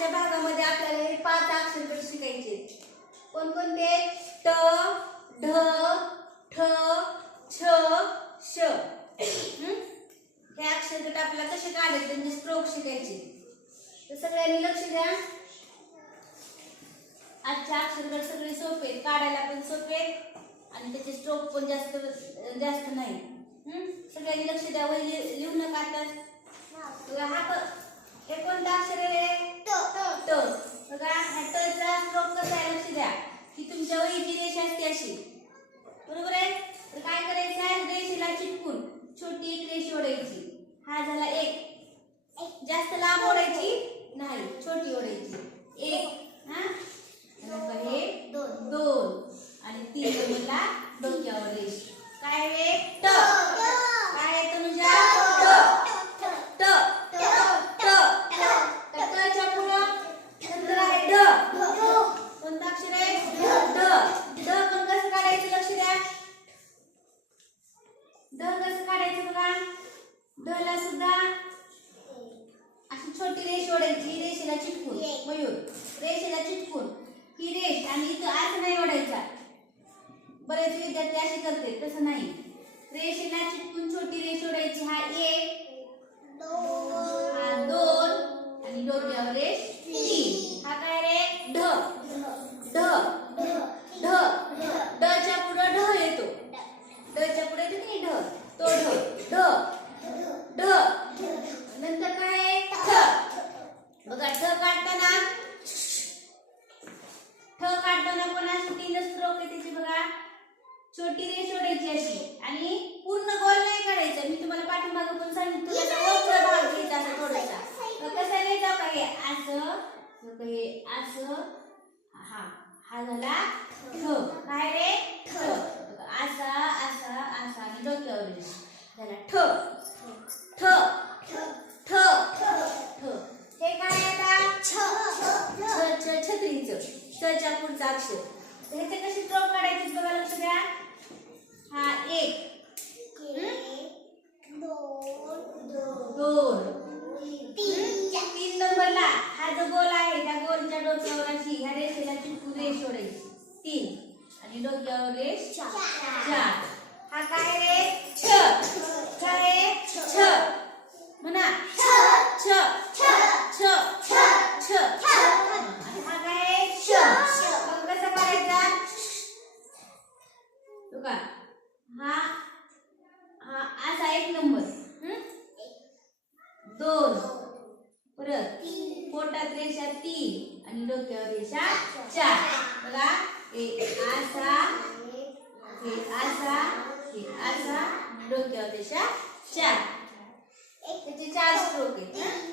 आजच्या भागामध्ये आपल्याला हे पाच अक्षर शिकायचे कोणकोणते? ट ढ ठ छ श. हे? अक्षर गट आपल्याला कसे काढायचे? म्हणजे स्ट्रोक शिकायचे. तर सगळ्यांनी लक्ष द्या. आजचे अक्षरगट सगळे सोपे आहेत. काढायला पण सोपे आहेत. आणि त्याचे स्ट्रोक पण जास्त जास्त नाही. सगळ्यांनी लक्ष द्या. वही लिहू नका आता बघा, हा प- हे कोणतं अक्षर आहे ट बघा ह्या टचा स्ट्रोक कसा आहे लक्ष द्या की तुमच्या वहीची रेषा असते अशी बरोबर आहे तर काय करायचं आहे रेषेला चिटकून छोटी एक रेष ओढायची हा झाला एक. जास्त लांब ओढायची नाही छोटी ओढायची एक हा आणि बघा हे दोन आणि तीन नंबरला डोक्यावर रेष काय आहे ट काय आहे तनुजा ट ट ट ट टच्या पुढं नंतर आहे ड कोणतं अक्षर आहे ड ड पण कसं काढायचं लक्ष द्या ड कसं काढायचं बघा ड ला सुद्धा अशी छोटी रेष ओढायची रेषेला चिटकून मयूर. रेषेला चिटकून. ही रेष आणि इथं असं नाही ओढायचा. बरेच विद्यार्थी असे करते तसं नाही. रेषेला चिटकून छोटी रेष ओढायची. हा एक हा दोन. आणि डोक्यावर रेष तीन. हा काय रे? ढ. ढ. ढ. ढच्या पुढं ढ येतो. ढच्या पुढे येतो की नाही ढ? तो ढ. ढ. ढ. नंतर बघा ठ काढताना ठ काढताना पण अशी तीन स्ट्रोक आहे त्याची बघा. छोटी रेष ओढायची अशी. आणि पूर्ण गोल नाही काढायचं. मी तुम्हाला पाठीमागं पण सांगितलं वक्र भाग घ्यायचा असा थोडासा. मग कसं घ्यायचा का? हे असं हे असं हा हा झाला ठ काय रे ठ असा असा असा आणि डोक्यावर झाला ठ अक्षर तर ह्याचे कशी ड्रॉप काढायचे बघा लक्ष द्या. हा एक. दोन. तीन नंबरला. हा जो गोल आहे त्या गोलच्या डोक्यावर अशी ह्या रेषेला चिटकून रेष ओढायची. तीन. आणि डोक्यावर रेष चार हा काय रे छ काय रे? छ म्हणा छ छ छ छ आणि हा काय आहे? श मग कसा काढायचा बघा हा हा असा एक नंबर हं? दोन परत पोटात रेषा तीन आणि डोक्यावर रेषा चार. बघा एक असा हे असा हे असा डोक्यावर रेषा चार. त्याचे चार स्ट्रोक आहेत हं?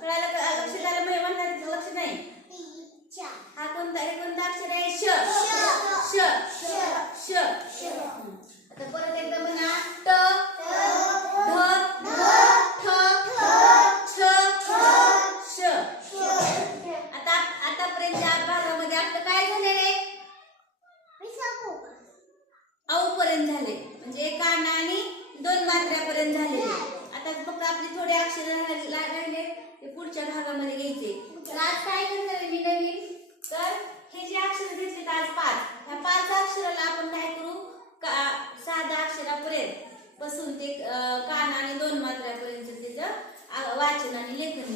कळालं का? लक्ष झालं म्हणजे म्हणणार लक्ष नाही. हा कोणता हे कोणता अक्षर आहे? श. श. श. पर्यंत झाले म्हणजे एक आना आणि दोन मात्र्यापर्यंत झाले आता फक्त आपले थोडे अक्षर राहिले ते पुढच्या भागामध्ये घ्यायचे. तर आज काय करणार मी नवीन? तर हे जे अक्षर घेतले आज पाच. ह्या पाच अक्षराला आपण काय करू? का साधा अक्षरापर्यंत. बसून ते काना आणि दोन मात्र्यापर्यंत त्याचं वाचन आणि लेखन